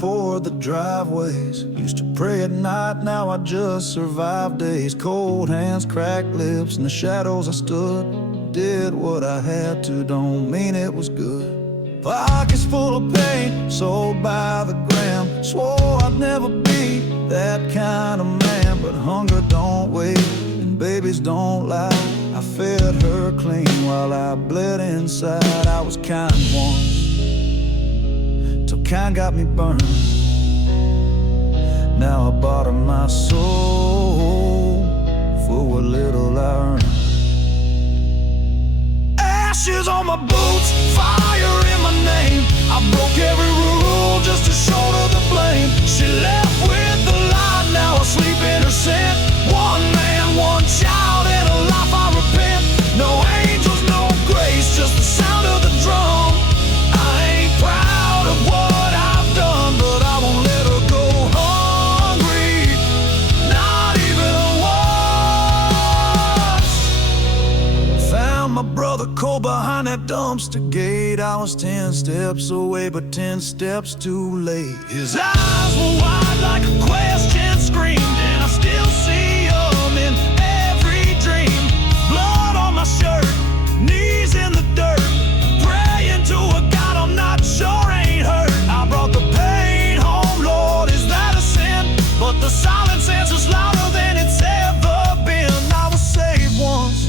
poured the driveways. Used to pray at night, now I just survive days. Cold hands, cracked lips, in the shadows I stood. Did what I had to, don't mean it was good. Pockets full of pain, sold by the gram. Swore I'd never be that kind of man, but hunger don't wait and babies don't lie. I fed her clean while I bled inside. I was kind once, till kind got me burned. Now I barter my soul for what little I earned. Ashes on my boots, fire in my name. I broke every rule just to shoulder the blame. She left with the light, now I sleep in her sin. One man, one child, and a life I repent. No angels, no grace, just the sound of the drum. I ain't proud of what I've done, but I won't let her go hungry, not even once. Found my brother cold behind that dumpster gate. I was 10 steps away, but 10 steps too late. His eyes were wide like a question screamed, and I still see him in every dream. Blood on my shirt, knees in the dirt, praying to a God I'm not sure ain't hurt. I brought the pain home, Lord, is that a sin? But the silence answers louder than it's ever been. I was saved once,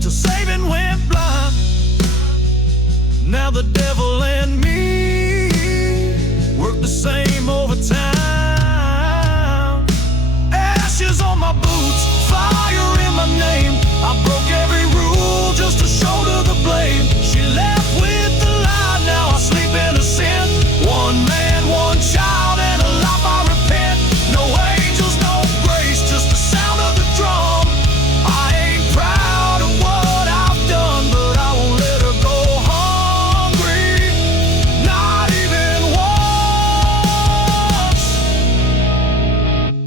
till saving went blind. Now the devil and me work the same overtime. Ashes on my boots, fire in my name. I broke every rule just to shoulder the blame. She left with the light, now I sleep in her sin. One man, one child, and a life I repent. No angels, no grace, just the sound of the drum. I ain't proud of what I've done, but I won't let her go hungry, not even once.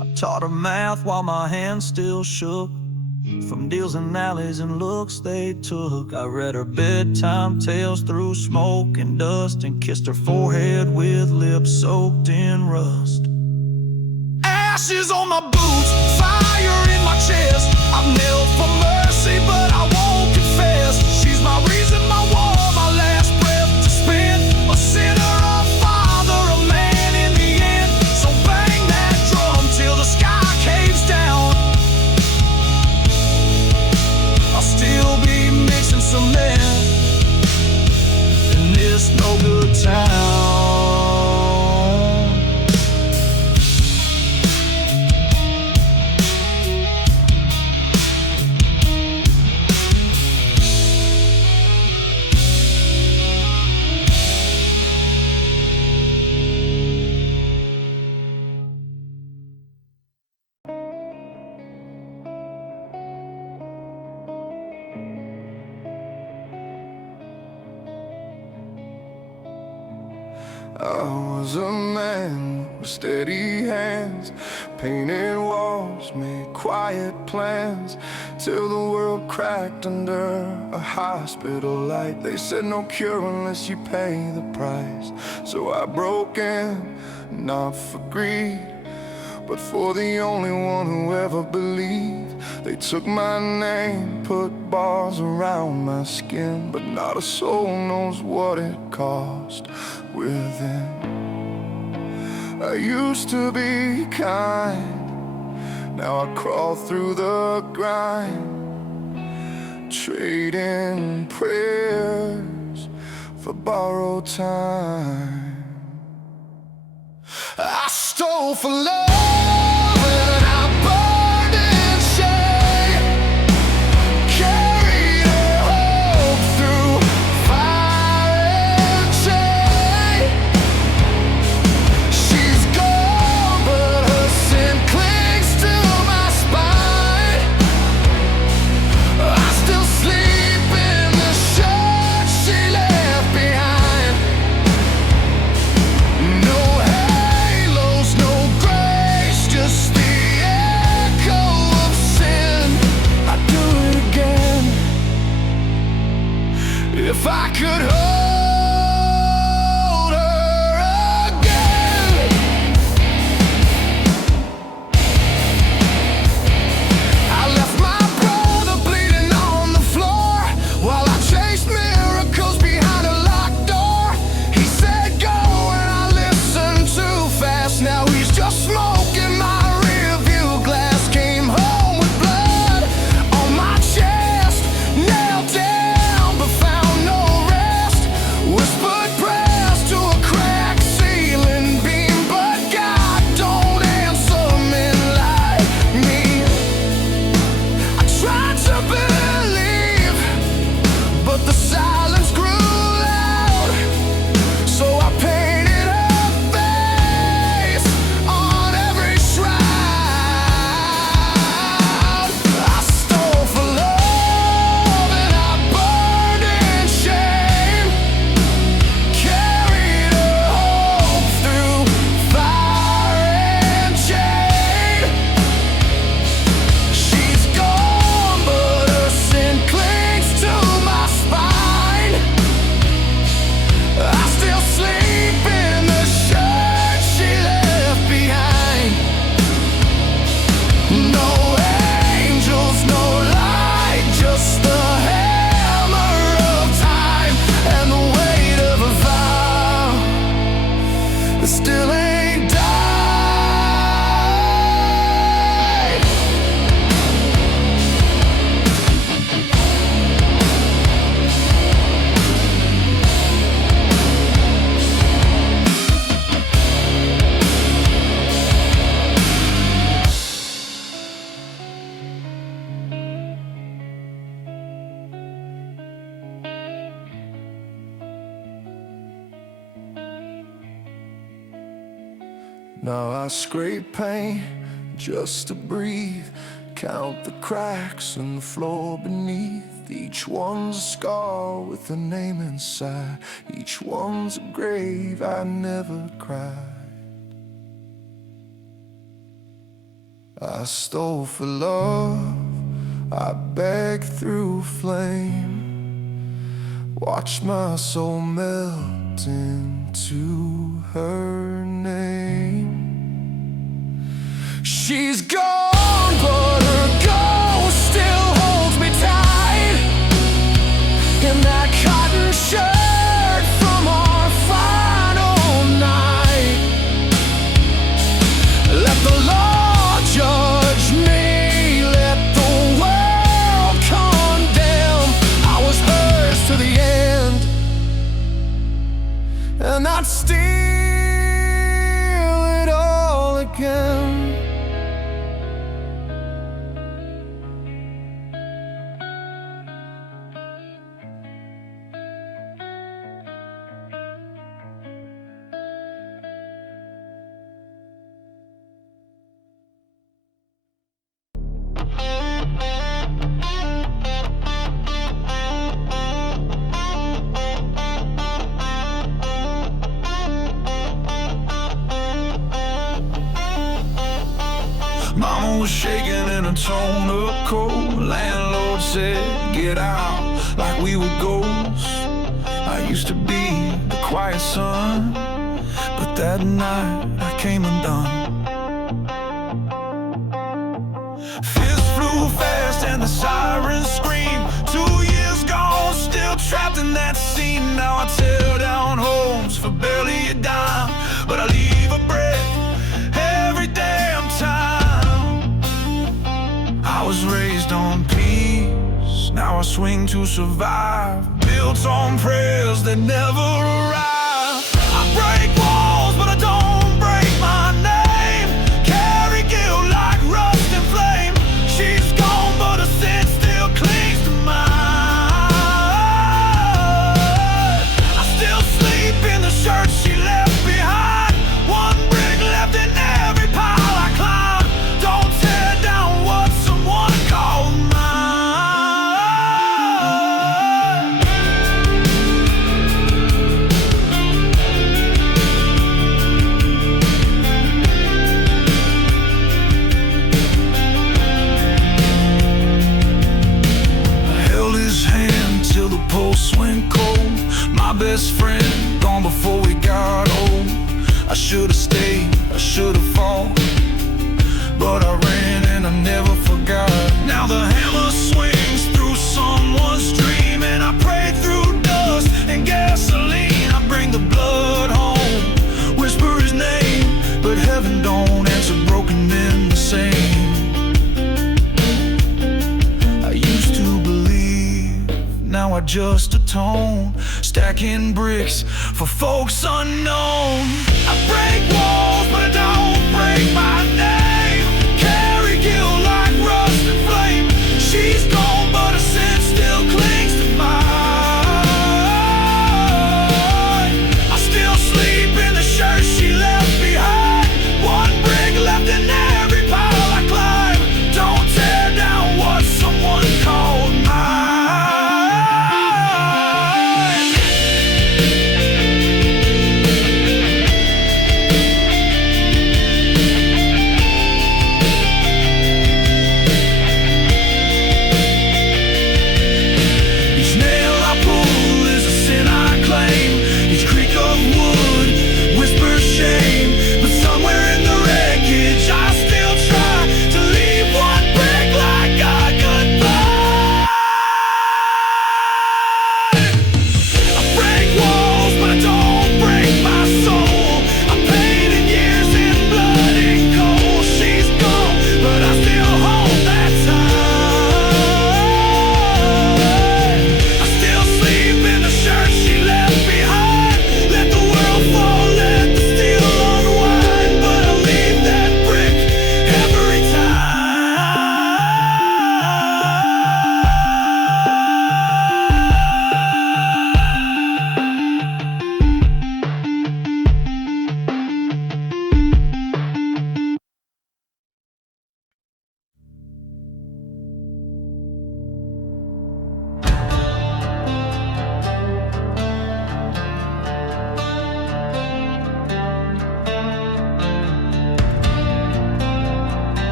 I taught her math while my hands still shook from deals and alleys and looks they took. I read her bedtime tales through smoke and dust, and kissed her forehead with lips soaked in rust. Ashes on my boots, fire in my chest. I've knelt for mercy, but I won't confess. She's my reason, my war, my last breath to spend. A sinner, a father, a man in the end. So bang that drum till the sky caves down. I'll still be mixing cement in this no good town. I was a man with steady hands, painted walls, made quiet plans, till the world cracked under a hospital light. They said no cure unless you pay the price. So I broke in, not for greed, but for the only one who ever believed. They took my name, put bars around my skin, but not a soul knows what it cost within. I used to be kind, now I crawl through the grind, trading prayers for borrowed time. I stole for love, and I burned in shame, carried her hope through fire and chain. She's gone, but her sin clings to my spine. I still sleep in the shirt she left behind. No halos, no grace, that still ain't died. Now I scrape paint just to breathe, count the cracks in the floor beneath. Each one's a scar with a name inside, each one's a grave I never cried. I stole for love, I begged through flame, watched my soul melt into her name. She's gone, but her ghost still holds me tight in that cotton shirt from our final night. Let the law judge me, let the world condemn. I was hers to the end, and I'd steal it all again. Mama was shaking in a torn-up coat. Landlord said, get out, like we were ghosts. I used to be the quiet son, but that night I came undone. Fists flew fast and the sirens screamed. 2 years gone, still trapped in that scene. Now I tear down homes for barely a dime, but I leave a breath every damn time. I was raised on peace, now I swing to survive, built on prayers that never arrive. I break walls, but I don't break my name. Carry guilt like rust and flame. She's gone, but her sin still clings to mine. I still sleep in the shirt she left behind. One brick left in every pile I climb. Don't tear down what someone called mine. I held his hand till the pulse went cold. My best friend gone before we got old. I should've stayed, I should've fought, but I ran and I never forgot. Now the hammer swings through someone's dream, and I pray through dust and gasoline. I bring the blood home, whisper his name, but heaven don't answer broken men the same. I used to believe, now I just atone, stacking bricks for folks unknown. I break walls, but I don't break my name. Carry guilt like rust and flame. She's gone, but her sin still clings to mine. I still sleep in the shirt she left behind. One brick left in every pile I climb. Don't tear down what someone called mine.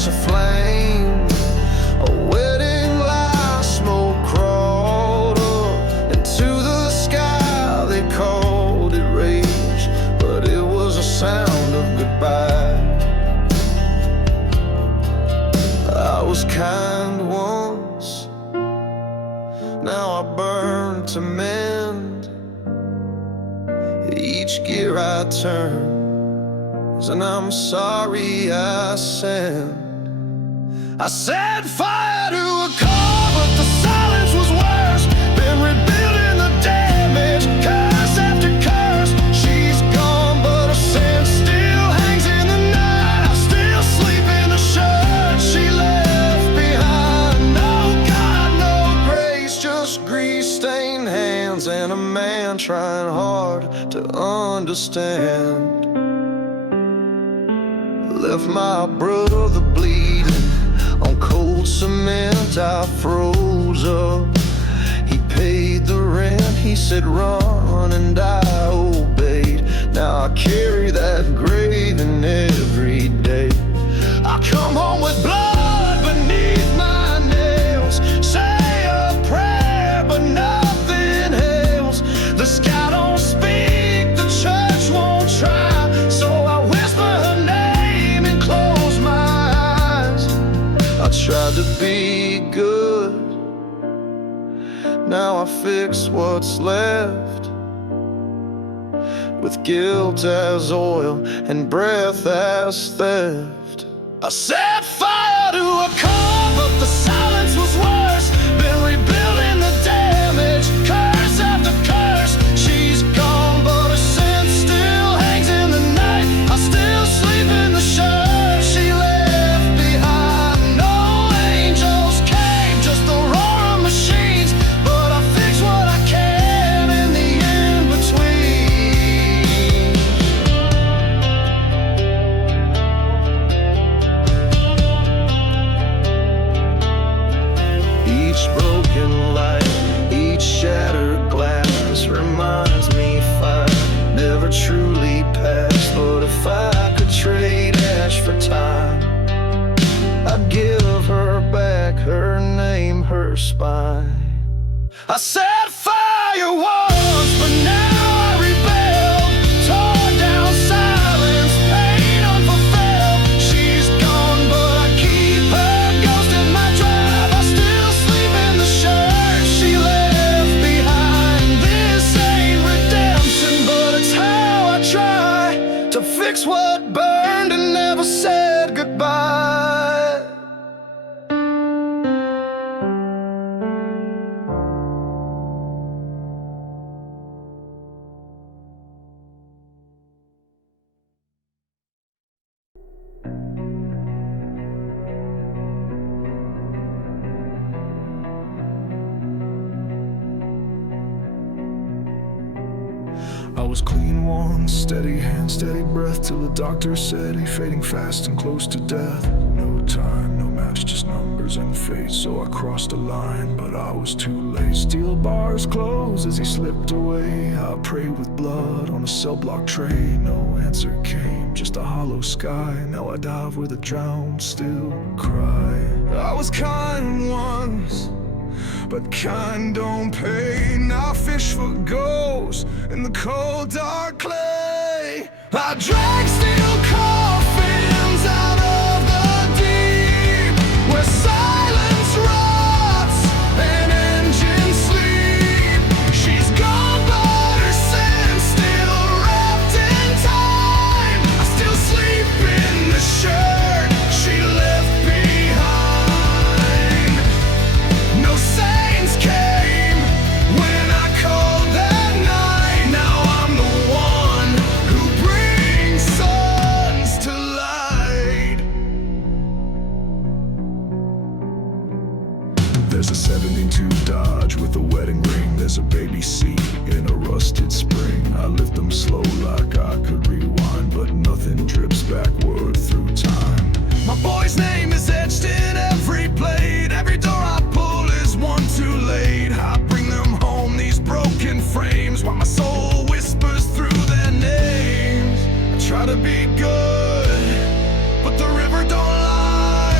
catch a flame. A wedding light smoke crawled up into the sky. They called it rage, but it was a sound of goodbye. I was kind once, now I burn to mend. Each gear I turn is an I'm sorry I send. I set fire to a car, but the silence was worse. Been rebuilding the damage, curse after curse. She's gone, but her scent still hangs in the night. I still sleep in the shirt she left behind. No God, no grace, just grease-stained hands and a man trying hard to understand. Left my brother bleeding on cold cement. I froze up. He paid the rent, he said run, and I obeyed. Now I carry that graving every day. I come home with blood beneath my nails, say a prayer but nothing hails. The sky don't speak, the church won't try, so I whisper her name and close my eyes. I tried to be good, now I fix what's left, with guilt as oil and breath as theft. I set fire to a car, but the silence was worse. Been rebuilding the damage, curse after curse. She's gone, but her scent still hangs in the night. I still sleep in the shirt she left behind. No angels came, just the roar of machines, but I fix what I can in the in-between. Each broken light, each shattered glass reminds me fire never truly passed. But if I could trade ash for time, I'd give her back her name, her spine. I set fire once, but now I rebelled. Tore down silence, pain unfulfilled. She's gone, but I keep her ghost in my drive. I still sleep in the shirt she left behind. This ain't redemption, but it's how I try to fix what burned and never said goodbye. I was clean once, steady hand, steady breath, till the doctor said he fading fast and close to death. No time, no match, just numbers and fate. So I crossed the line, but I was too late. Steel bars closed as he slipped away. I prayed with blood on a cell block tray. No answer came, just a hollow sky. Now I dive where the drowned still cry. I was kind once, but kind don't pay. Now I fish for ghosts in the cold dark clay. I drag steel coffins out of the deep, where silence rots and engines sleep. She's gone, but her scent still wrapped in time. I still sleep in the shirt she left behind. No saints came when I called that night. Now I'm the one who brings suns to light. There's a 72 Dodge with a wedding ring. There's a baby seat in a rusted spring. I lift them slow like I could rewind, but nothing drips backward through time. My boy's name is etched in every blade. Every door I pull is one too late. I bring them home, these broken frames, while my soul whispers through their names. I try to be good, but the river don't lie.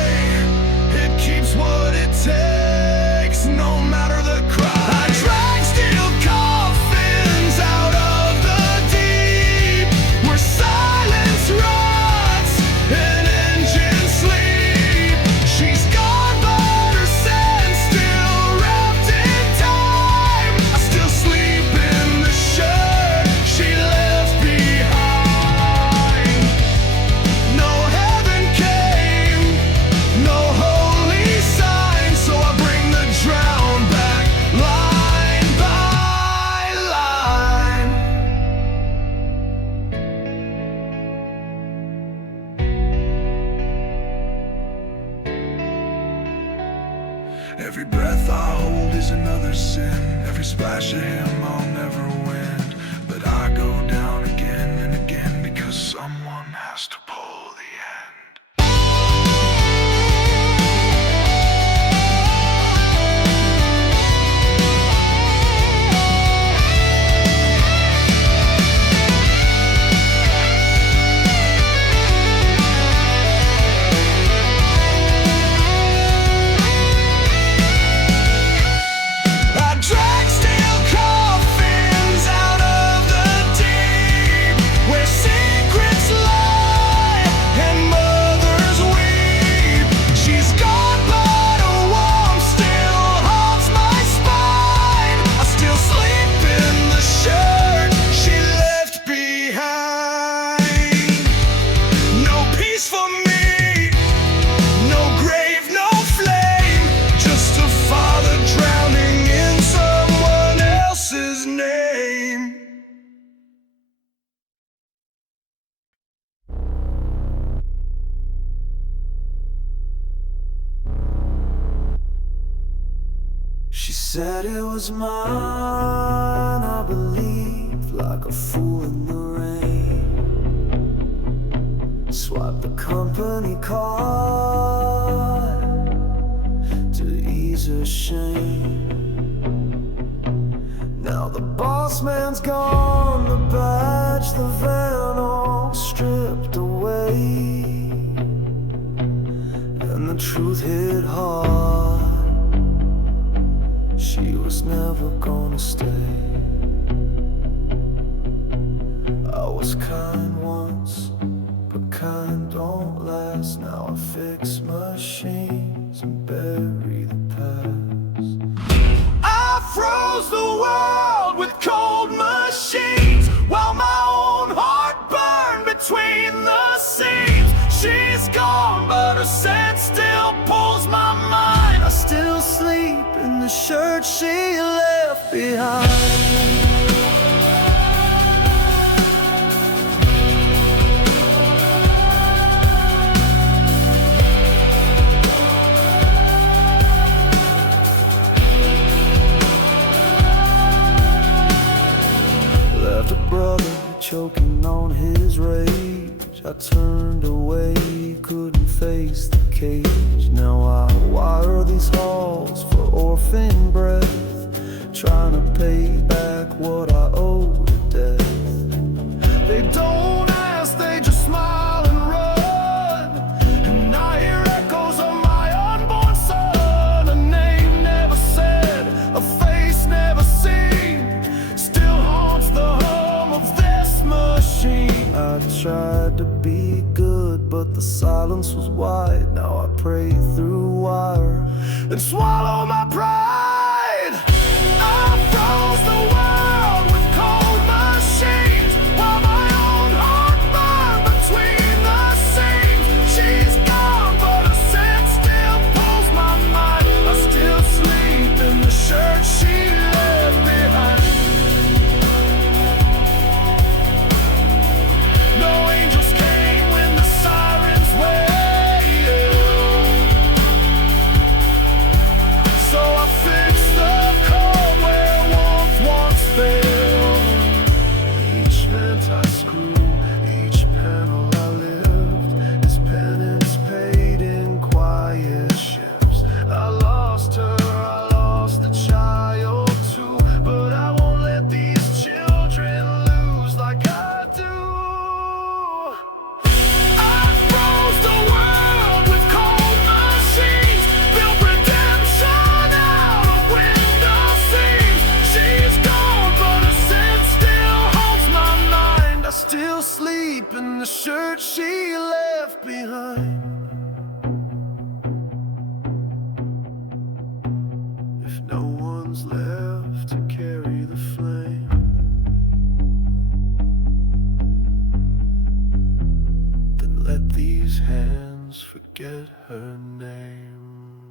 She said it was mine, I believed, like a fool in the rain. Swiped the company card to ease her shame. Now the boss man's gone, the badge, the van, all stripped away, and the truth hit hard. She was never gonna stay. I was kind once, but kind don't last. Now I fix machines and bury the past. I froze the world with cold machines, while my own heart burned between the seams. She's gone, but her scent still pulls my mind. I still sleep in the shirt she left behind. Left a brother choking on his rage. I turned away, couldn't face the cage. Now I wire these halls for orphan breath, trying to pay back what I owe to death. They don't ask, they just smile and run, and I hear echoes of my unborn son. A name never said, a face never seen, still haunts the hum of this machine. I tried to be good, but the silence was wide. Now I pray through wire and swallow my pride. I froze the world with cold machines, while my own heart burned between the seams. She's gone, but her scent still pulls my mind. I still sleep in the shirt she left behind. No angels came when the sirens waited, so I fixed the cold where warmth once failed. Each vent I screw, each panel I lift, is penance paid in quiet shifts. I lost her, I lost the child too, but I won't let these children lose like I do. I froze the world with cold machines, built redemption out of window seams. She's gone, but her scent still haunts my mind. I still sleep in the shirt she left behind. If no one's left to carry the flame, then let these hands forget her name.